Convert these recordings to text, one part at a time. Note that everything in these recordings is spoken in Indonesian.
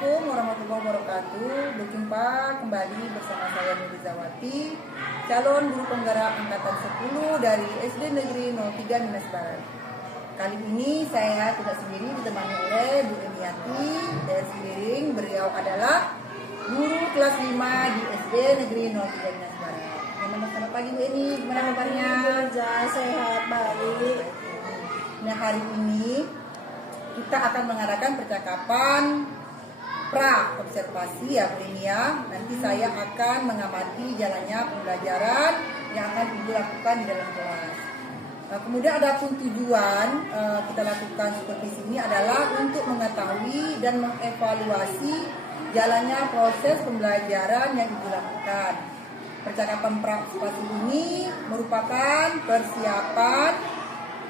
Assalamualaikum warahmatullahi wabarakatuh. Berjumpa kembali bersama saya Nurizawati, calon guru penggerak angkatan 10 dari SD Negeri 03 Minas Barat. Kali ini saya tidak sendiri, ditemani oleh Bu Emiati dari Sembiring. Beliau adalah guru kelas 5 di SD Negeri 03 Minas Barat. Selamat pagi Bu Eni, gimana kabarnya? Sehat, baik. Nah, hari ini kita akan mengadakan percakapan pra observasi ya Bu Eni ya. Nanti saya akan mengamati jalannya pembelajaran yang akan Ibu lakukan di dalam kelas. Kemudian ada pun tujuan kita lakukan supervisi ini adalah untuk mengetahui dan mengevaluasi jalannya proses pembelajaran yang Ibu lakukan. Percakapan pra observasi ini merupakan persiapan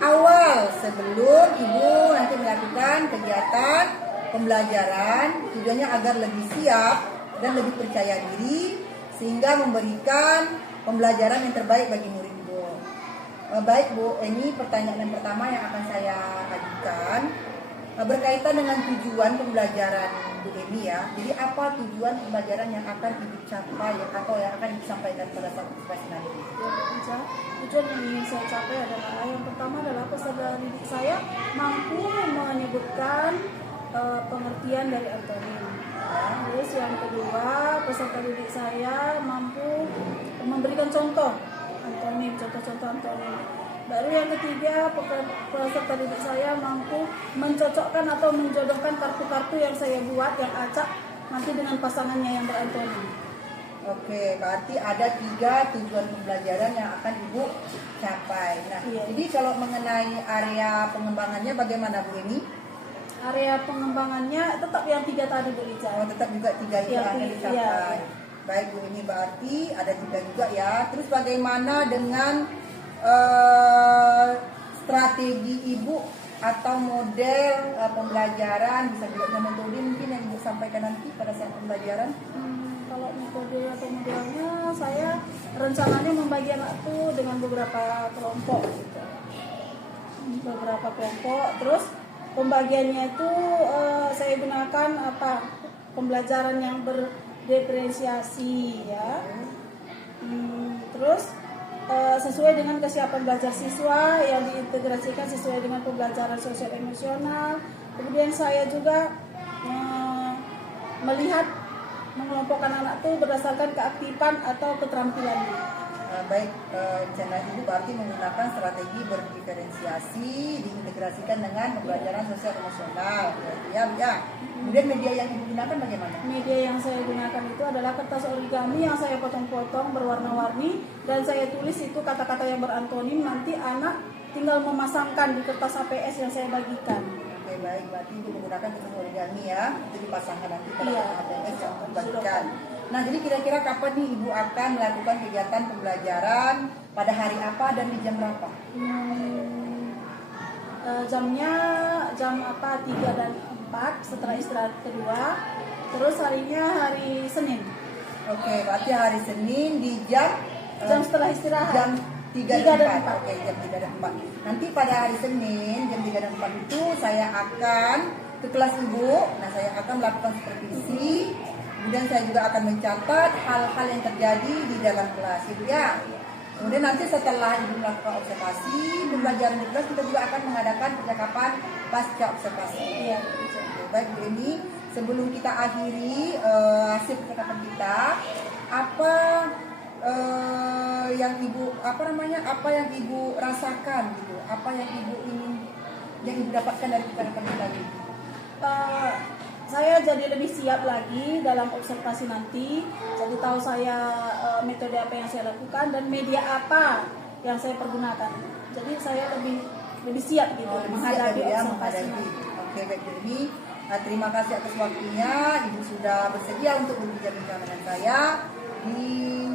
awal sebelum Ibu nanti melakukan kegiatan pembelajaran, tujuannya agar lebih siap dan lebih percaya diri sehingga memberikan pembelajaran yang terbaik bagi murid Ibu. Baik Bu, ini pertanyaan yang pertama yang akan saya ajukan berkaitan dengan tujuan pembelajaran Bu Eni ya. Jadi apa tujuan pembelajaran yang akan Ibu capai atau yang akan Ibu sampaikan pada saat observasi nanti? Tujuan yang ingin saya capai adalah yang pertama adalah peserta didik saya mampu menyebutkan pengertian dari antonim. Terus yang kedua, peserta didik saya mampu memberikan contoh antonim, contoh-contoh antonim. Baru yang ketiga, peserta didik saya mampu mencocokkan atau menjodohkan kartu-kartu yang saya buat yang acak nanti dengan pasangannya yang berantonim. Oke, berarti ada 3 tujuan pembelajaran yang akan Ibu capai. Nah, Iya. Jadi kalau mengenai area pengembangannya bagaimana Bu Eni? Area pengembangannya tetap yang 3 tadi Bu Liza. Oh, tetap juga 3 itu Iya, akan dicapai. iya. Baik Bu Eni, berarti ada 3 juga ya. Terus bagaimana dengan strategi Ibu atau model pembelajaran, bisa juga metode mungkin yang Ibu sampaikan nanti pada saat pembelajaran? Kalau metode atau modelnya, saya rencananya membagi anak itu dengan beberapa kelompok gitu. Beberapa kelompok, terus pembagiannya itu saya gunakan pembelajaran yang berdiferensiasi ya. Terus sesuai dengan kesiapan belajar siswa yang diintegrasikan sesuai dengan pembelajaran sosial emosional. Kemudian saya juga mengelompokkan anak itu berdasarkan keaktifan atau keterampilannya. Baik, channel Ibu berarti menggunakan strategi berdiferensiasi diintegrasikan dengan pembelajaran sosial emosional. Ya. Kemudian media yang Ibu gunakan bagaimana? Media yang saya gunakan itu adalah kertas origami yang saya potong-potong berwarna-warni dan saya tulis itu kata-kata yang berantonim. Nanti anak tinggal memasangkan di kertas APS yang saya bagikan. Oke, baik, berarti Ibu menggunakan kertas origami ya, itu dipasangkan nanti pada Iya. APS yang dibagikan. Nah, jadi kira-kira kapan nih Ibu akan melakukan kegiatan pembelajaran, pada hari apa dan di jam berapa? Jamnya jam 3 dan 4 setelah istirahat kedua. Terus harinya hari Senin. Oke, berarti hari Senin di jam Setelah istirahat. jam 3 dan 4. 4. Oke, jam 3 dan 4. Nanti pada hari Senin jam 3 dan 4 itu saya akan ke kelas Ibu. Nah, saya akan melakukan supervisi. Kemudian saya juga akan mencatat hal-hal yang terjadi di dalam kelas Ibu ya. Kemudian nanti setelah Ibu melakukan observasi pembelajaran di kelas, kita juga akan mengadakan percakapan pasca observasi. Iya. Oke, baik Bu Eni, sebelum kita akhiri hasil percakapan kita, apa yang Ibu rasakan gitu, apa yang Ibu dapatkan dari percakapan kita ini? Saya jadi lebih siap lagi dalam observasi nanti. Jadi tahu saya metode apa yang saya lakukan dan media apa yang saya pergunakan. Jadi saya lebih siap gitu menghadapi observasi nanti. Oke, baik Bu Eni. Terima kasih atas waktunya. Ibu sudah bersedia untuk berbincang dengan saya di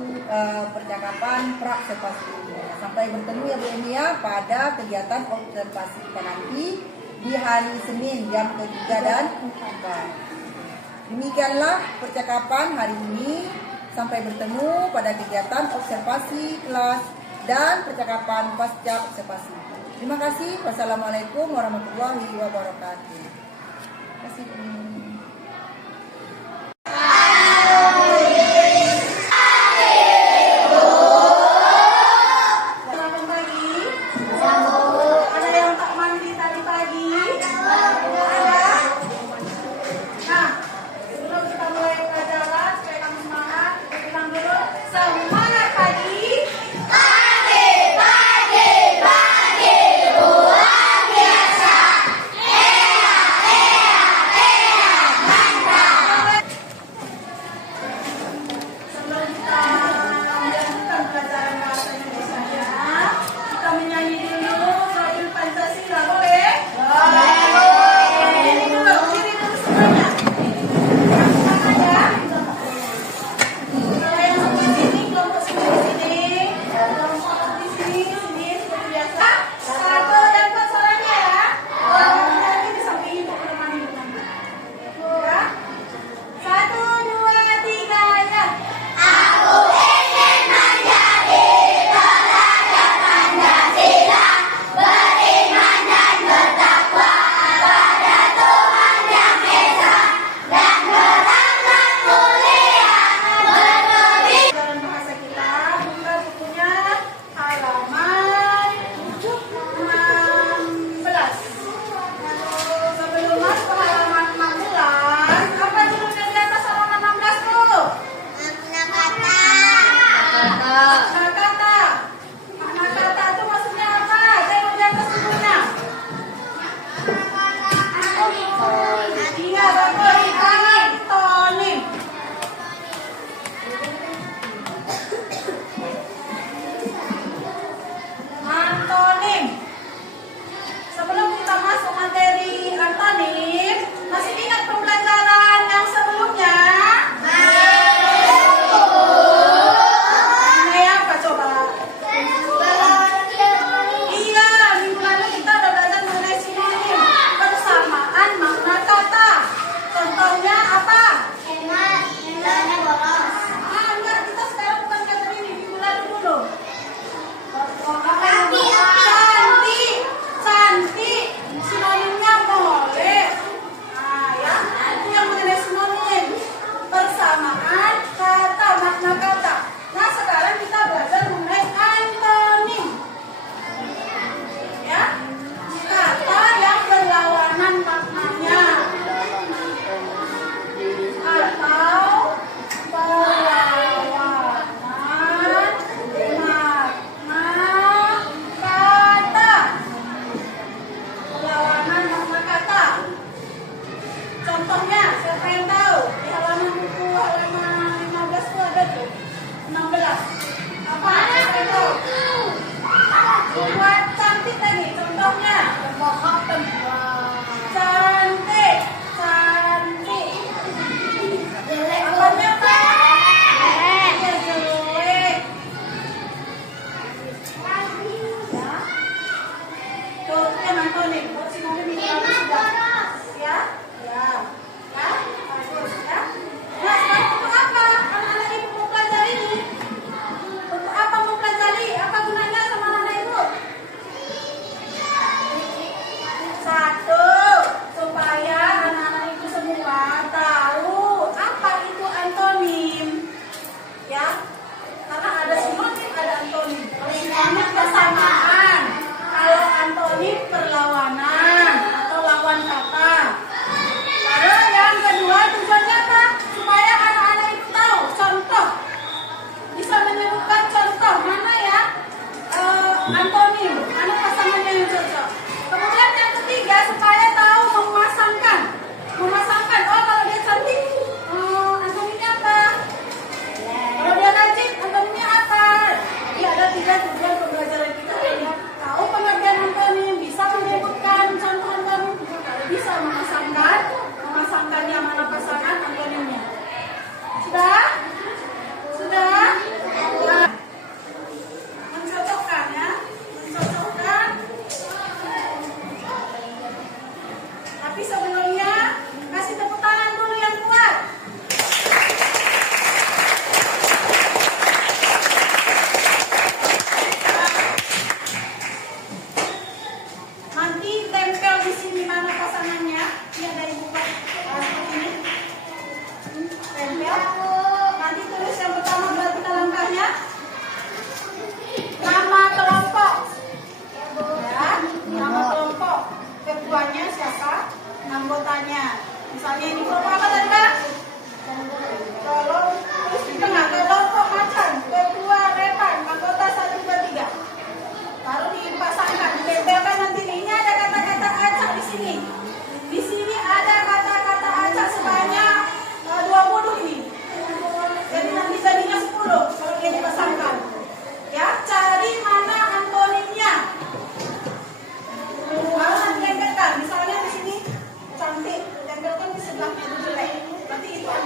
percakapan pra observasi ini. Sampai bertemu ya Bu Eni ya pada kegiatan observasi kita nanti di hari Senin jam 3 dan 4. Demikianlah percakapan hari ini. Sampai bertemu pada kegiatan observasi kelas dan percakapan pasca observasi. Terima kasih. Wassalamualaikum warahmatullahi wabarakatuh. Terima kasih.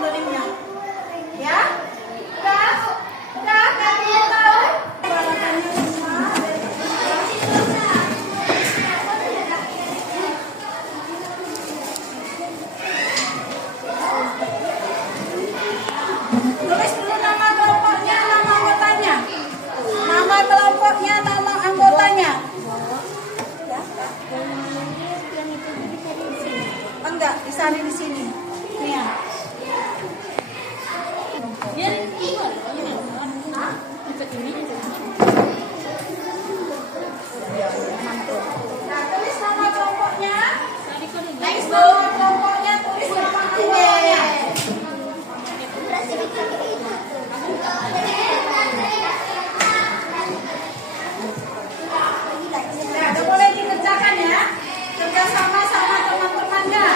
antonimnya. Ya? Udah? Udah? Kalian tahu? Peralatannya semua. Tulis dulu nama kelompoknya, nama anggotanya. Nama kelompoknya, nama anggotanya. Enggak, disalin di sini. Nih ya. Nah, tulis nama kelompoknya. Tulis nama kelompoknya, tulis nama anggotanya. Nah, udah boleh dikerjakan ya. Kerjasama sama teman-temannya.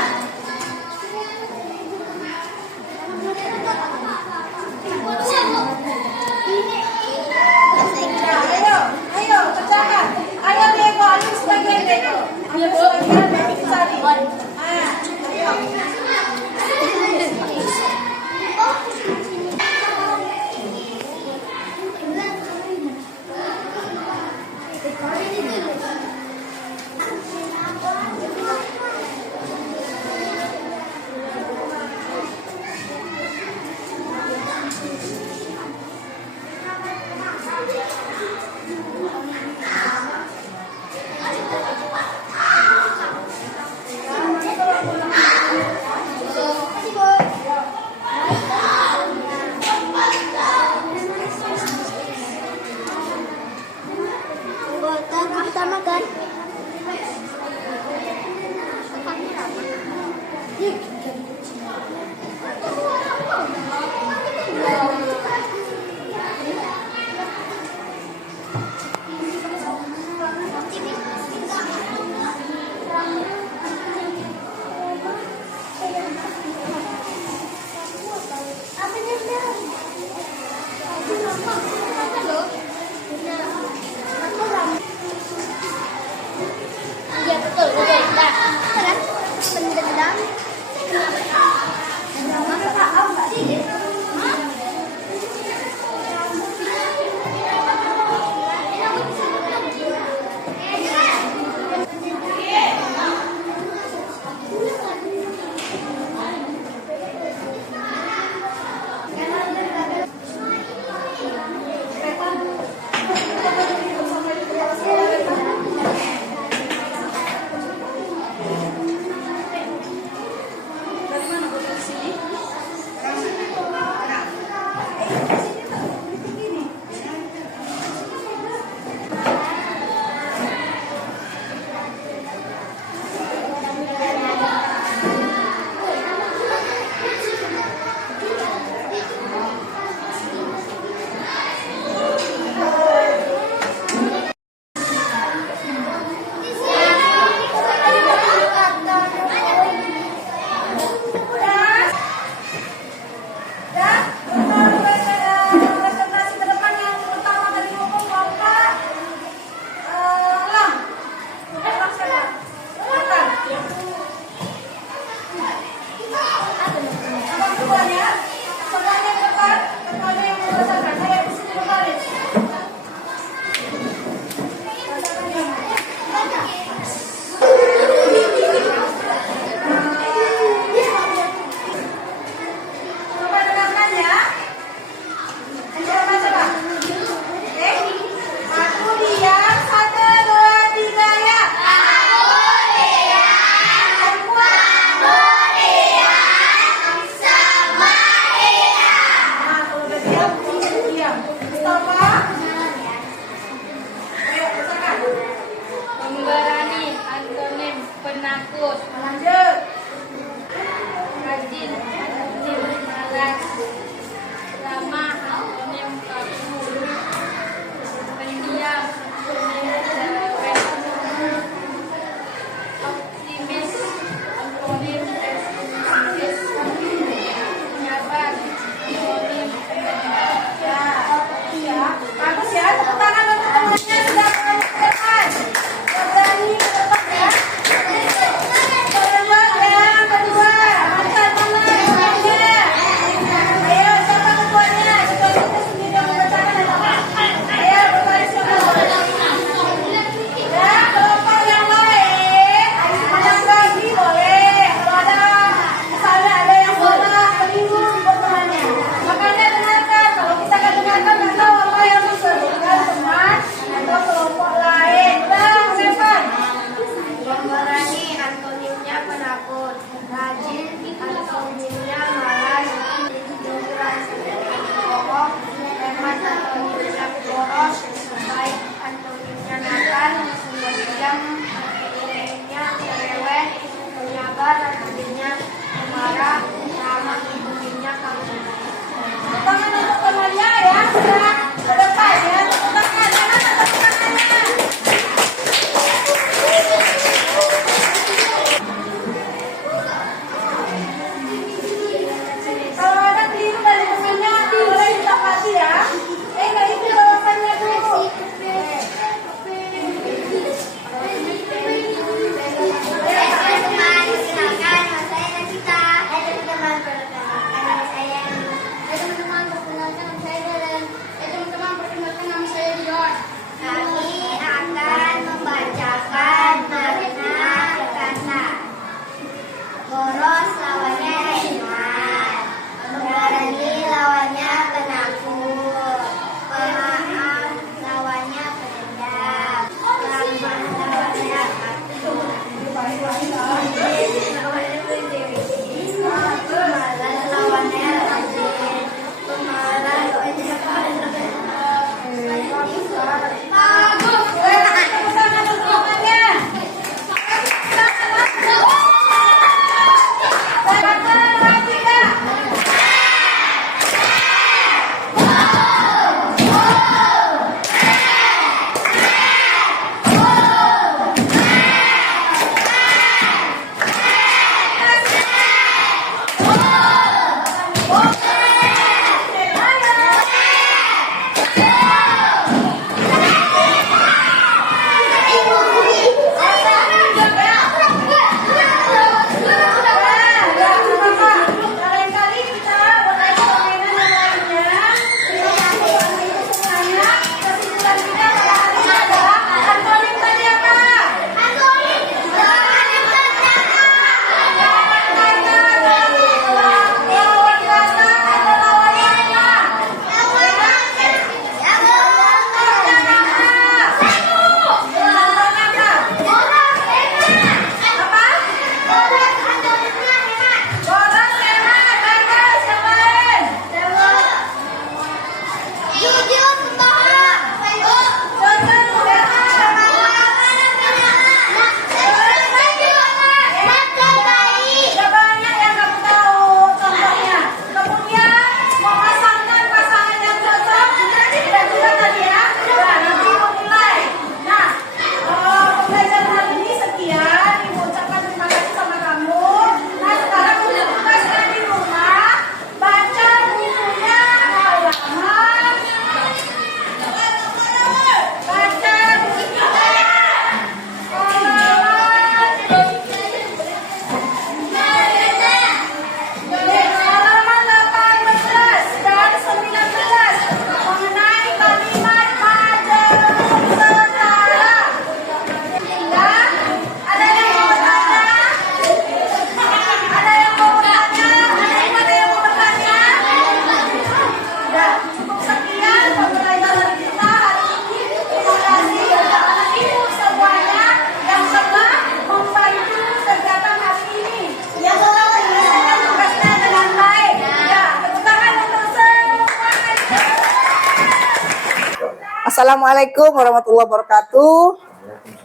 Assalamualaikum warahmatullahi wabarakatuh.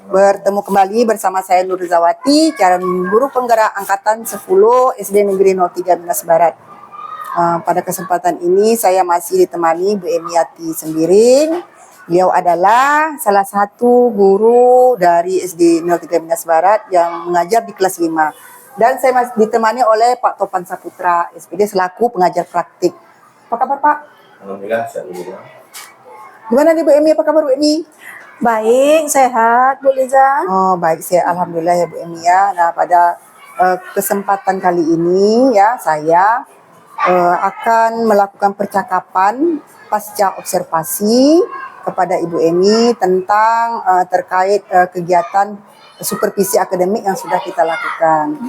Bertemu kembali bersama saya Nurizawati, calon guru penggerak angkatan 10 SD Negeri 03 Minas Barat. Pada kesempatan ini saya masih ditemani Bu Emiati Sembiring. Beliau adalah salah satu guru dari SD 03 Minas Barat yang mengajar di kelas 5. Dan saya masih ditemani oleh Pak Topan Saputra, SPD selaku pengajar praktik. Apa kabar Pak? Alhamdulillah, alhamdulillah. Gimana nih Bu Emi, apa kabar Bu Emi? Baik, sehat Bu Liza. Oh baik, saya alhamdulillah ya Bu Emi ya. Nah pada kesempatan kali ini ya saya akan melakukan percakapan pasca observasi kepada Ibu Emi tentang terkait kegiatan supervisi akademik yang sudah kita lakukan.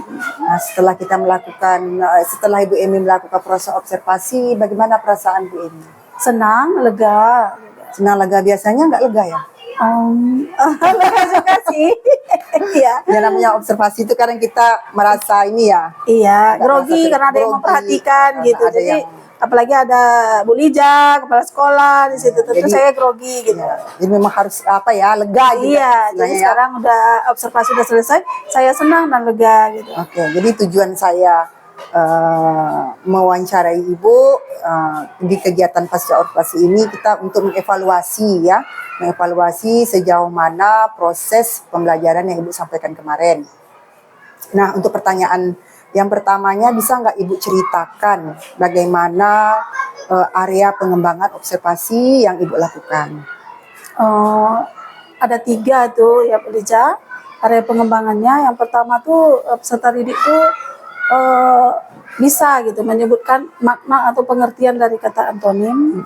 Nah, setelah Ibu Emi melakukan proses observasi, bagaimana perasaan Bu Emi? Senang, lega. Senang, lega, biasanya nggak lega ya? Lega juga sih. Iya. Ya namanya observasi itu kadang kita merasa ini ya. Iya, Nggak grogi merasa karena ada yang grogi, memperhatikan karena gitu. ada Jadi yang- apalagi ada Bu Lija, kepala sekolah di situ, tentu jadi- saya grogi gitu. Ya, jadi memang harus apa ya, lega gitu. Iya, jadi istilahnya ya. sekarang udah observasi udah selesai, saya senang dan lega gitu. Oke, jadi tujuan saya mewawancarai Ibu di kegiatan pasca observasi ini kita untuk mengevaluasi sejauh mana proses pembelajaran yang Ibu sampaikan kemarin. Nah, untuk pertanyaan yang pertamanya, bisa nggak Ibu ceritakan bagaimana area pengembangan observasi yang Ibu lakukan? Ada 3 tuh ya Bu Lija, area pengembangannya. Yang pertama tuh peserta didik tuh bisa gitu menyebutkan makna atau pengertian dari kata antonim.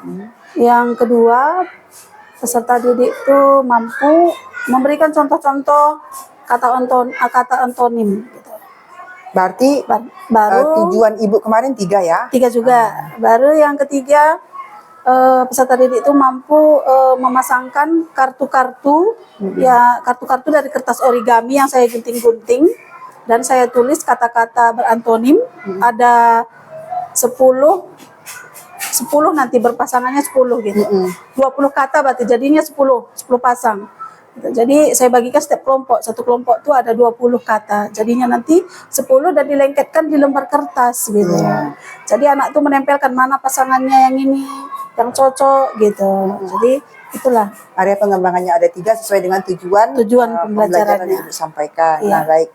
Yang kedua, peserta didik tuh mampu memberikan contoh-contoh kata antonim gitu. Berarti Baru tujuan Ibu kemarin 3 ya? 3 juga. Baru yang ketiga, peserta didik itu mampu memasangkan kartu-kartu ya, kartu-kartu dari kertas origami yang saya gunting-gunting dan saya tulis kata-kata berantonim. Ada 10 nanti berpasangannya 10 gitu. 20 kata berarti jadinya 10 pasang. Jadi saya bagikan setiap kelompok, satu kelompok itu ada 20 kata. Jadinya nanti 10 dan dilengketkan di lembar kertas gitu. Jadi anak tuh menempelkan mana pasangannya yang ini, yang cocok gitu. Jadi itulah Area pengembangannya ada 3 sesuai dengan tujuan pembelajarannya. yang Ibu sampaikan. Iya. Nah, baik.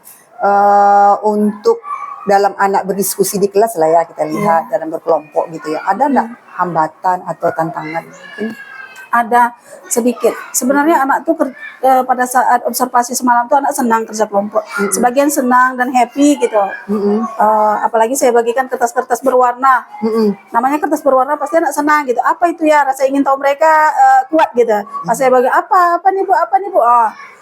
Untuk dalam anak berdiskusi di kelas lah ya, kita lihat dalam berkelompok gitu ya. Ada nggak hambatan atau tantangan mungkin? Ada sedikit. Sebenarnya anak tuh pada saat observasi semalam tuh anak senang kerja kelompok. Sebagian senang dan happy gitu. Apalagi saya bagikan kertas-kertas berwarna. Namanya kertas berwarna pasti anak senang gitu. Apa itu ya? Rasa ingin tahu mereka kuat gitu. Pas saya bagi apa nih Bu?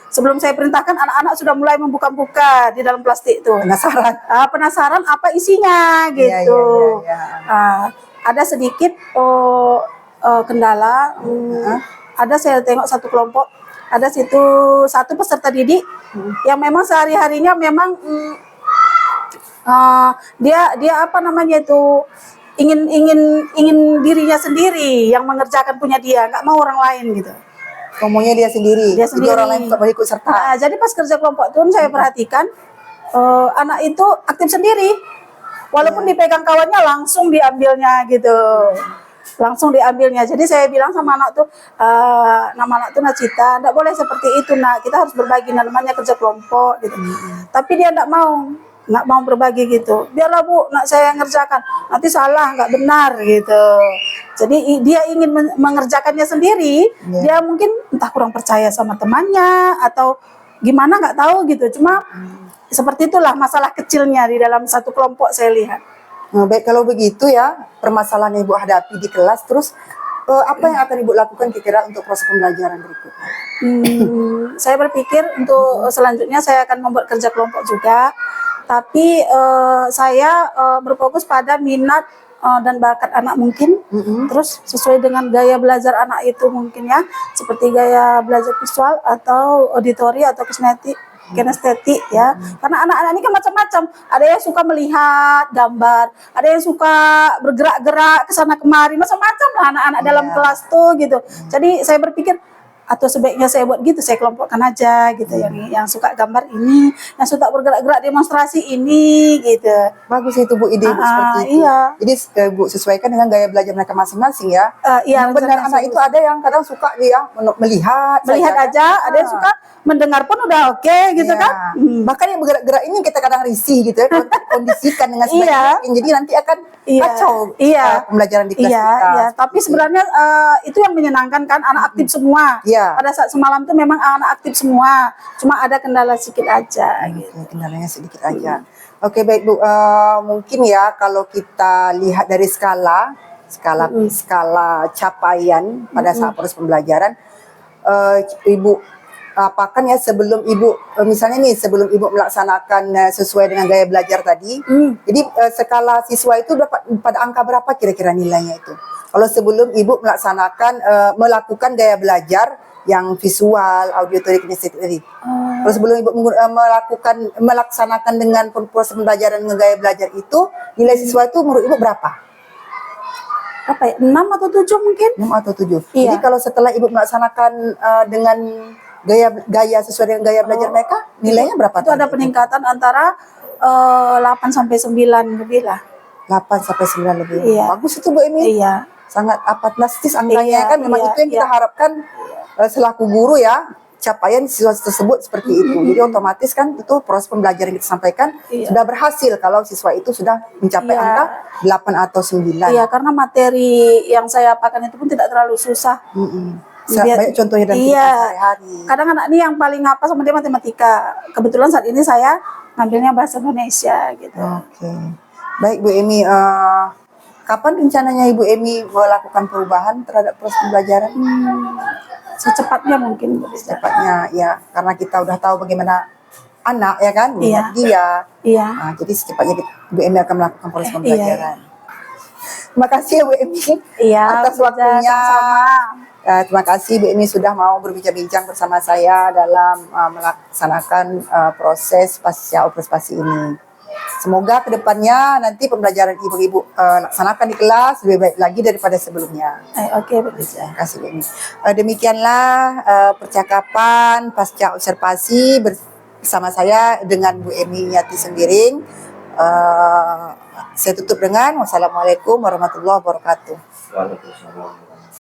Sebelum saya perintahkan, anak-anak sudah mulai membuka-buka di dalam plastik itu. Penasaran? Penasaran apa isinya gitu. Iya. Ada sedikit kendala. Ada saya tengok satu kelompok, ada situ satu peserta didik yang memang sehari-harinya memang dia apa namanya itu ingin dirinya sendiri yang mengerjakan punya dia, nggak mau orang lain gitu. Ngomongnya dia sendiri. Dia Jadi orang lain tak boleh ikut serta. Jadi pas kerja kelompok itu saya perhatikan anak itu aktif sendiri, walaupun dipegang kawannya langsung diambilnya gitu, langsung diambilnya. Jadi saya bilang sama anak tuh, nama anak tuh Nacita, nggak boleh seperti itu nak, kita harus berbagi, namanya kerja kelompok gitu. Tapi dia nggak mau berbagi gitu. Biarlah Bu, nak saya ngerjakan, nanti salah, nggak benar gitu. Jadi dia ingin mengerjakannya sendiri. Dia mungkin entah kurang percaya sama temannya atau gimana nggak tahu gitu. Cuma seperti itulah masalah kecilnya di dalam satu kelompok saya lihat. Nah, baik, kalau begitu ya permasalahan yang Ibu hadapi di kelas, terus apa yang akan Ibu lakukan kira-kira untuk proses pembelajaran berikutnya? Saya berpikir untuk selanjutnya saya akan membuat kerja kelompok juga, tapi saya berfokus pada minat dan bakat anak mungkin, terus sesuai dengan gaya belajar anak itu mungkin ya, seperti gaya belajar visual atau auditori atau kinestetik ya, karena anak-anak ini kan macam-macam, ada yang suka melihat gambar, ada yang suka bergerak-gerak ke sana kemari, macam-macam lah anak-anak dalam kelas tuh gitu. Jadi saya berpikir atau sebaiknya saya buat gitu, saya kelompokkan aja gitu, yang suka gambar ini, yang suka bergerak-gerak demonstrasi ini gitu. Bagus itu Bu, ide Ibu seperti itu. Iya. Jadi Bu sesuaikan dengan gaya belajar mereka masing-masing ya. Iya, Yang benar rencana anak saya itu ada yang kadang suka dia melihat melihat saja, aja, ada yang suka mendengar pun udah oke gitu Iya. kan. Bahkan yang bergerak-gerak ini kita kadang risih gitu ya, kalau kondisikan dengan sebaik Iya. mungkin. Jadi nanti akan kacau pembelajaran di kelas iya, kita. iya. Tapi sebenarnya itu yang menyenangkan kan, anak aktif semua. Iya. Pada saat semalam tuh memang anak aktif semua, cuma ada kendala sedikit aja. Gitu. Oke, kendalanya sedikit aja. Oke, baik Bu. Mungkin ya kalau kita lihat dari skala capaian pada saat proses pembelajaran, Ibu apakan ya sebelum Ibu misalnya nih sebelum Ibu melaksanakan sesuai dengan gaya belajar tadi, jadi skala siswa itu dapat pada angka berapa kira-kira nilainya itu? Kalau sebelum Ibu melakukan gaya belajar yang visual, auditory, kinestetik tadi. Kalau sebelum Ibu melaksanakan dengan proses pembelajaran dengan gaya belajar itu, nilai siswa itu menurut Ibu berapa? Apa ya? 6 atau 7 mungkin? 6 atau 7. Iya. Jadi kalau setelah Ibu melaksanakan dengan gaya sesuai dengan gaya belajar mereka, nilainya berapa? Itu ada peningkatan antara 8 sampai 9 lebih lah. 8 sampai 9 lebih. Iya. Bagus itu Bu Emi. Iya. Sangat drastis angkanya Iya, kan memang iya, itu yang kita iya. harapkan selaku guru ya, capaian siswa tersebut seperti itu. Jadi otomatis kan itu proses pembelajaran yang kita sampaikan sudah berhasil kalau siswa itu sudah mencapai angka 8 atau 9. Iya, karena materi yang saya apakan itu pun tidak terlalu susah. Banyak contohnya dan kehidupan sehari-hari. Kadang anak ini yang paling apa sama dia matematika. Kebetulan saat ini saya ngambilnya bahasa Indonesia gitu. Oke. Baik Bu Emi, kapan rencananya Ibu Emi melakukan perubahan terhadap proses pembelajaran? Secepatnya mungkin. Secepatnya ya, karena kita udah tahu bagaimana anak ya kan, Iya. dia. Iya. Nah, jadi secepatnya Bu Emi akan melakukan proses pembelajaran. Terima kasih ya Bu Emi atas waktunya. Sama-sama. Terima kasih Bu Emi sudah mau berbincang-bincang bersama saya dalam melaksanakan proses pasca operasi ini. Semoga kedepannya nanti pembelajaran ibu-ibu laksanakan di kelas lebih baik lagi daripada sebelumnya. Oke, bagus. Terima kasih Bu Emi. Demikianlah percakapan pasca observasi bersama saya dengan Bu Emi Yati Sembiring. Saya tutup dengan wassalamualaikum warahmatullahi wabarakatuh. Waalaikumsalam.